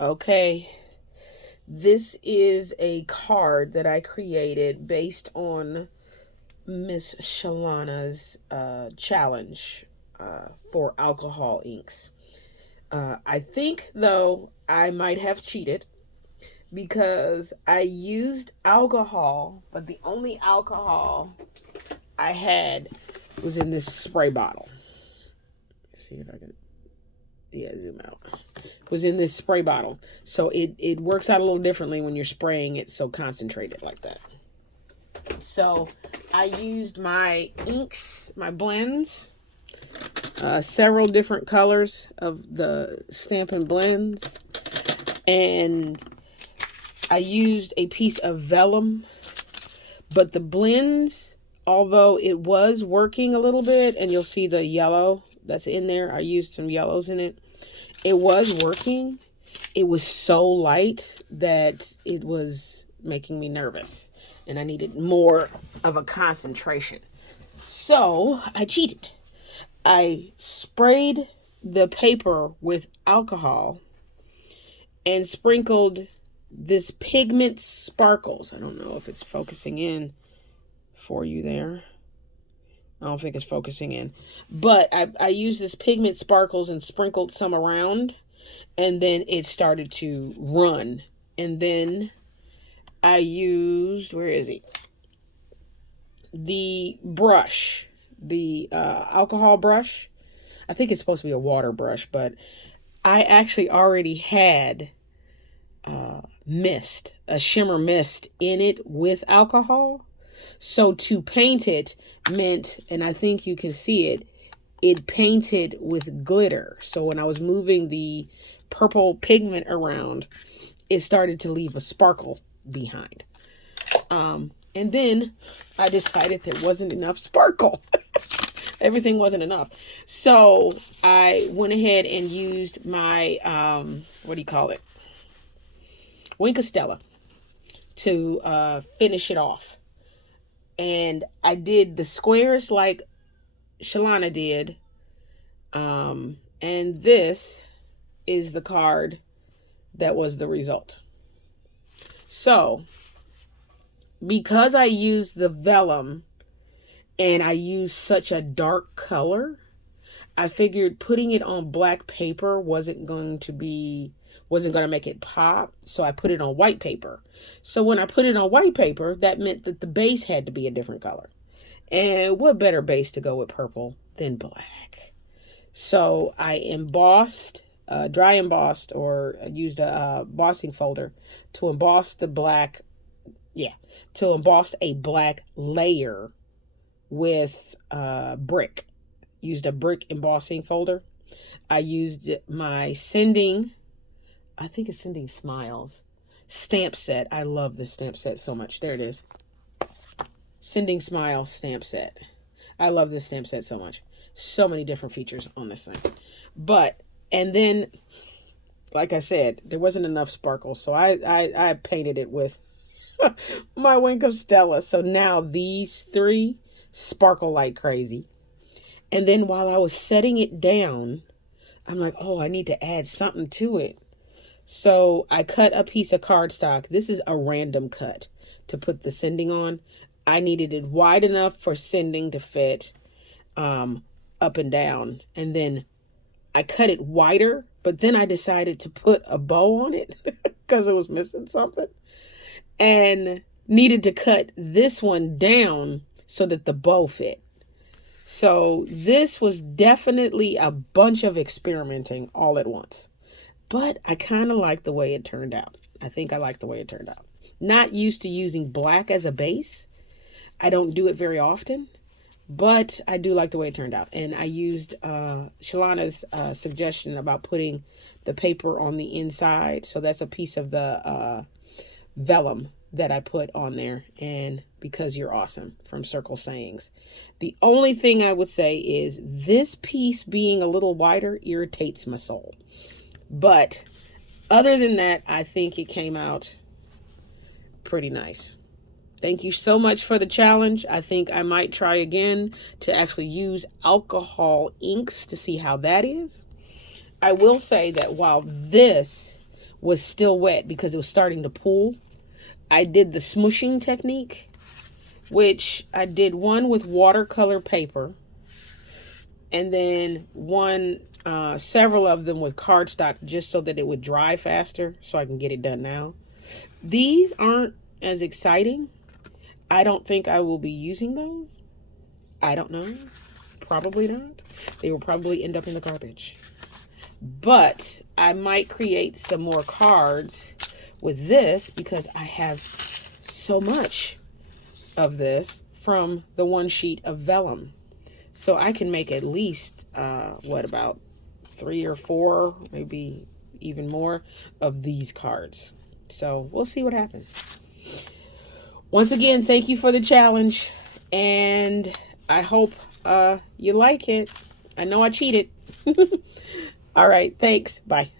Okay, this is a card that I created based on Miss Shalana's challenge for alcohol inks. I think, though, I might have cheated because I used alcohol, but the only alcohol I had was in this spray bottle. Let's see if I can, yeah, zoom out. It was in this spray bottle. So it works out a little differently when you're spraying it so concentrated like that. So I used my inks, my blends, several different colors of the Stampin Blends, and I used a piece of Vellum, but the blends, although it was working a little bit, and you'll see the yellow that's in there, I used some yellows in it. It was working. It was so light that it was making me nervous, and I needed more of a concentration. So I cheated. I sprayed the paper with alcohol and sprinkled this Pigment Sparkles. I don't know if it's focusing in for you there. I don't think it's focusing in. But I used this Pigment Sparkles and sprinkled some around. And then it started to run. And then I used, where is he? The brush. The alcohol brush. I think it's supposed to be a water brush. But I actually already had mist. A shimmer mist in it with alcohol. So to paint it meant, and I think you can see it, it painted with glitter. So when I was moving the purple pigment around, it started to leave a sparkle behind. And then I decided there wasn't enough sparkle. Everything wasn't enough. So I went ahead and used my, what do you call it? Stella to finish it off. And I did the squares like Shalana did. And this is the card that was the result. So, because I used the Vellum and I used such a dark color, I figured putting it on black paper wasn't going to make it pop. So I put it on white paper. So when I put it on white paper, that meant that the base had to be a different color. And what better base to go with purple than black? So I embossed, dry embossed, or used a embossing folder to emboss the black, to emboss a black layer with brick. Used a brick embossing folder. I used my Sending, I think it's Sending Smiles stamp set. I love this stamp set so much. There it is. Sending Smiles stamp set. I love this stamp set so much. So many different features on this thing. And then, like I said, there wasn't enough sparkle. So I painted it with my Wink of Stella. So now these three sparkle like crazy. And then while I was setting it down, I'm like, oh, I need to add something to it. So I cut a piece of cardstock. This is a random cut to put the Sending on. I needed it wide enough for Sending to fit up and down. And then I cut it wider, but then I decided to put a bow on it because it was missing something. And needed to cut this one down so that the bow fit. So this was definitely a bunch of experimenting all at once. But I kind of like the way it turned out. I think I like the way it turned out. Not used to using black as a base. I don't do it very often. But I do like the way it turned out. And I used Shalana's suggestion about putting the paper on the inside. So that's a piece of the Vellum that I put on there. And Because You're Awesome from Circle Sayings. The only thing I would say is this piece being a little wider irritates my soul. But other than that, I think it came out pretty nice. Thank you so much for the challenge. I think I might try again to actually use alcohol inks to see how that is. I will say that while this was still wet because it was starting to pool. I did the smooshing technique, which I did one with watercolor paper, and then several of them with cardstock, just so that it would dry faster so I can get it done now. These aren't as exciting. I don't think I will be using those. I don't know. Probably not. They will probably end up in the garbage. But I might create some more cards with this because I have so much of this from the one sheet of vellum. So I can make at least, about 3 or 4, maybe even more of these cards. So we'll see what happens. Once again, thank you for the challenge. And I hope you like it. I know I cheated. All right. Thanks. Bye.